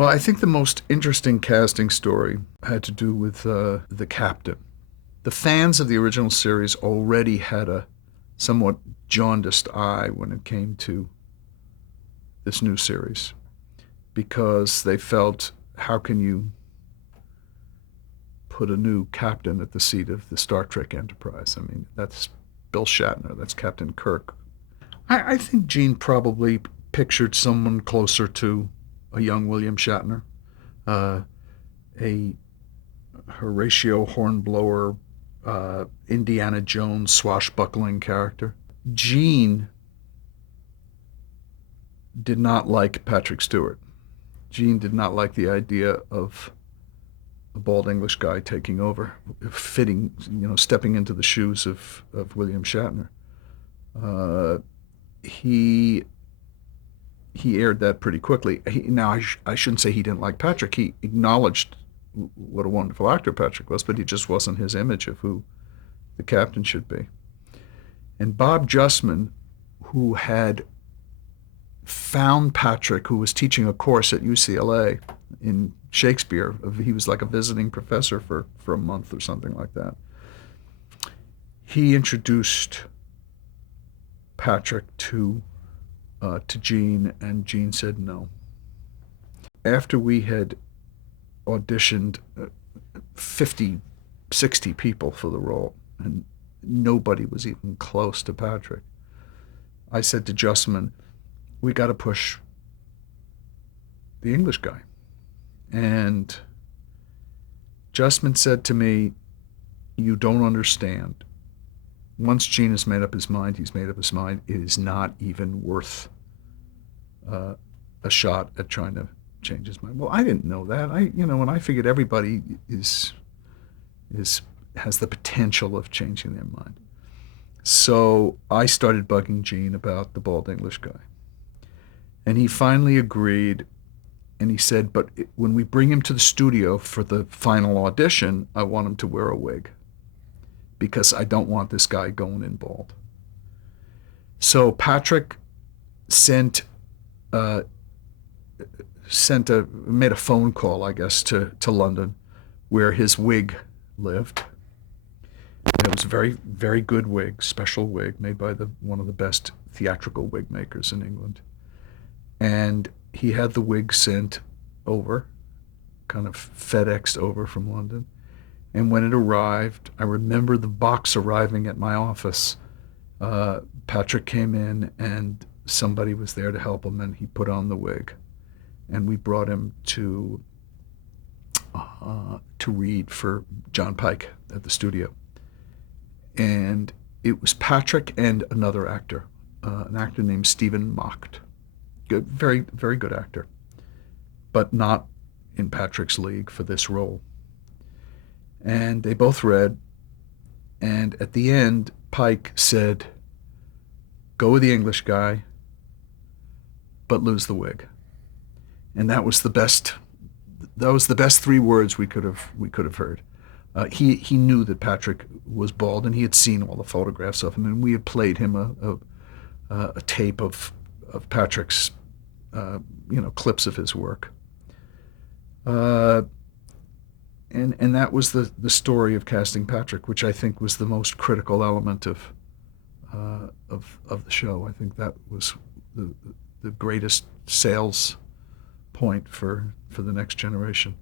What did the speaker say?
Well, I think the most interesting casting story had to do with the captain. The fans of the original series already had a somewhat jaundiced eye when it came to this new series because they felt, how can you put a new captain at the seat of the Star Trek Enterprise? I mean, that's Bill Shatner, that's Captain Kirk. I think Gene probably pictured someone closer to a young William Shatner, uh, a Horatio Hornblower, Indiana Jones swashbuckling character. Gene did not like Patrick Stewart. Gene did not like the idea of a bald English guy taking over, fitting, stepping into the shoes of William Shatner. Uh, he he aired that pretty quickly. Now, I shouldn't say he didn't like Patrick. He acknowledged what a wonderful actor Patrick was, but he just wasn't his image of who the captain should be. And Bob Justman, who had found Patrick, who was teaching a course at UCLA in Shakespeare. He was like a visiting professor for a month or something like that. He introduced Patrick to Gene, and Gene said no. After we had auditioned 50, 60 people for the role, and nobody was even close to Patrick, I said to Justman, we got to push the English guy. And Justman said to me, you don't understand. Once Gene has made up his mind, he's made up his mind. It is not even worth a shot at trying to change his mind. Well, I didn't know that. When I figured everybody is has the potential of changing their mind. So I started bugging Gene about the bald English guy. And he finally agreed, and he said, but when we bring him to the studio for the final audition, I want him to wear a wig because I don't want this guy going in bald. So Patrick made a phone call, I guess, to London, where his wig lived. And it was a very, very good wig, special wig made by one of the best theatrical wig makers in England. And he had the wig sent over, kind of FedExed over from London. And when it arrived, I remember the box arriving at my office. Patrick came in and somebody was there to help him, and he put on the wig. And we brought him to read for John Pike at the studio. And it was Patrick and another actor, an actor named Stephen Macht. Good, very, very good actor, but not in Patrick's league for this role. And they both read, and at the end, Pike said, go with the English guy, but lose the wig. And that was the best 3 words we could have heard. He knew that Patrick was bald, and he had seen all the photographs of him, and we had played him a tape of Patrick's clips of his work. And that was the story of casting Patrick, which I think was the most critical element of the show. I think that was the greatest sales point for the next generation.